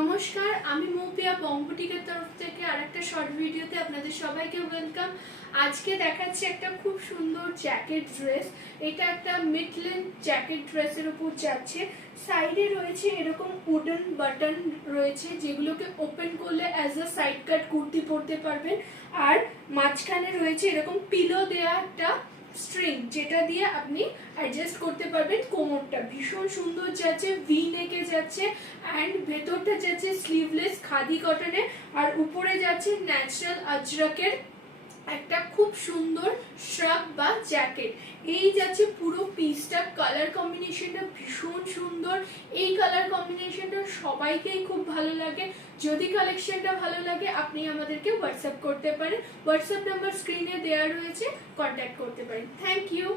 নমস্কার, আমি মৌপিয়া বঙ্গবুটিকের তরফ থেকে আরেকটা শর্ট ভিডিওতে আপনাদের সবাইকে ওয়েলকাম। আজকে দেখাচ্ছি একটা খুব সুন্দর জ্যাকেট ড্রেস। এটা একটা মিড লেন্থ জ্যাকেট ড্রেসের উপর যাচ্ছে। সাইডে রয়েছে এরকম উডেন বাটন রয়েছে, যেগুলোকে ওপেন করলে অ্যাজ আ সাইড কাট কুর্তি পরতে পারবেন। আর মাঝখানে রয়েছে এরকম পিলো দেওয়া একটা স্ট্রিং, যেটা দিয়ে আপনি অ্যাডজাস্ট করতে পারবেন কোমরটা। ভীষণ সুন্দর যাচ্ছে, ভি নেকে যাচ্ছে, অ্যান্ড ভেতরটা যাচ্ছে স্লিভলেস খাদি কটনে, আর উপরে যাচ্ছে ন্যাচারাল আজরাকের একটা খুব সুন্দর শ্রাগ বা জ্যাকেট। এই যাচ্ছে পুরো পিসটা। কালার কম্বিনেশনটা ভীষণ সুন্দর। এই কালার কম্বিনেশনটা সবাইকেই খুব ভালো লাগে। যদি কালেকশনটা ভালো লাগে আপনি আমাদেরকে হোয়াটসঅ্যাপ করতে পারেন। হোয়াটসঅ্যাপ নাম্বার স্ক্রিনে দেওয়া রয়েছে, কন্ট্যাক্ট করতে পারেন। Thank you.